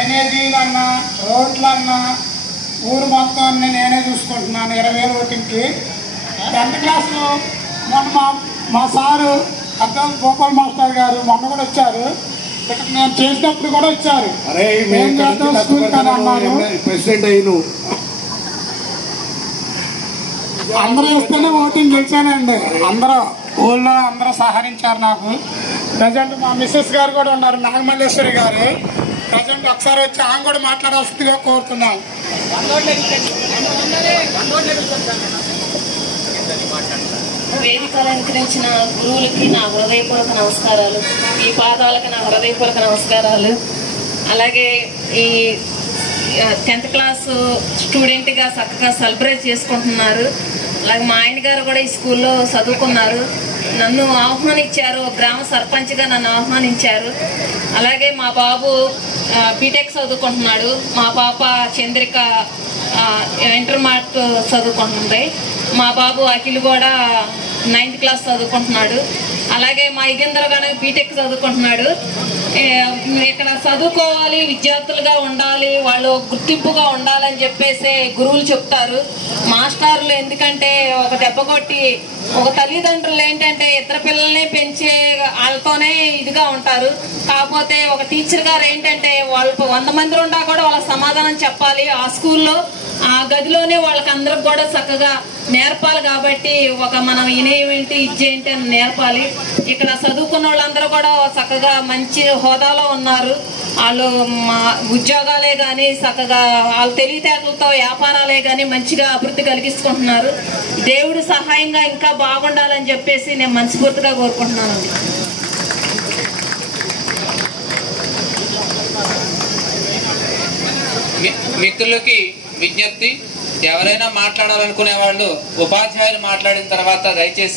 డ్రైనేజీలన్నా రోడ్లన్నా ఊరు మొత్తం నేనే చూసుకుంటున్నాను 20,000 ఓటింగ్కి. 10th క్లాస్లో మొన్న మా సారు అద్దాల గోపాల్ మాస్టర్ గారు మొన్న కూడా వచ్చారు. ఇక్కడ నేను చేసినప్పుడు కూడా వచ్చారు. స్కూల్ కదా అన్నారు. అందరూ వస్తేనే ఓటింగ్ గెలిచానండి. అందరూ ఊళ్ళో అందరూ సహకరించారు నాకు. ప్రజెంట్ మా మిస్సెస్ గారు కూడా ఉన్నారు, నాగమల్లేశ్వరి గారు. ప్రజెంట్ ఒకసారి వచ్చి ఆమె కూడా మాట్లాడాల్సిందిగా కోరుతున్నాం. వేదిక అలంకరించిన గురువులకి నా హృదయపూర్వక నమస్కారాలు, ఈ పాదాలకు నా హృదయపూర్వక నమస్కారాలు. అలాగే ఈ 10th క్లాస్ స్టూడెంట్గా చక్కగా సెలబ్రేట్ చేసుకుంటున్నారు. అలాగే మా ఆయన గారు కూడా ఈ స్కూల్లో చదువుకున్నారు, నన్ను ఆహ్వానించారు, గ్రామ సర్పంచ్గా నన్ను ఆహ్వానించారు. అలాగే మా బాబు బీటెక్ చదువుకుంటున్నాడు, మా పాప చంద్రిక ఇంటర్మీడియట్ చదువుకుంటుంది, మా బాబు అఖిల్ కూడా 9th క్లాస్ చదువుకుంటున్నాడు. అలాగే మా ఇగేంద్ర గారు బీటెక్ చదువుకుంటున్నాడు. ఇక్కడ చదువుకోవాలి, విద్యార్థులుగా ఉండాలి, వాళ్ళు గుర్తింపుగా ఉండాలని చెప్పేసి గురువులు చెప్తారు, మాస్టర్లు. ఎందుకంటే ఒక దెబ్బ కొట్టి ఒక తల్లిదండ్రులు ఏంటంటే ఇద్దరు పిల్లల్ని పెంచే వాళ్ళతోనే ఇదిగా ఉంటారు. కాకపోతే ఒక టీచర్ గారు ఏంటంటే వాళ్ళు 100 మంది ఉండా కూడా వాళ్ళ సమాధానం చెప్పాలి. ఆ స్కూల్లో ఆ గదిలోనే వాళ్ళకి అందరికి కూడా చక్కగా నేర్పాలి. కాబట్టి ఒక మనం ఇనేమిటి ఇచ్చేంటి అని నేర్పాలి. ఇక్కడ చదువుకున్న వాళ్ళందరూ కూడా చక్కగా మంచి హోదాలో ఉన్నారు. వాళ్ళు మా ఉద్యోగాలే కానీ చక్కగా వాళ్ళ తెలివితేటలతో వ్యాపారాలే కానీ మంచిగా అభివృద్ధి కలిగిస్తుకుంటున్నారు. దేవుడు సహాయంగా ఇంకా బాగుండాలని చెప్పేసి నేను మనస్ఫూర్తిగా కోరుకుంటున్నానండి. మిత్రులకి విజ్ఞప్తి, ఎవరైనా మాట్లాడాలనుకునే వాళ్ళు ఉపాధ్యాయులు మాట్లాడిన తర్వాత దయచేసి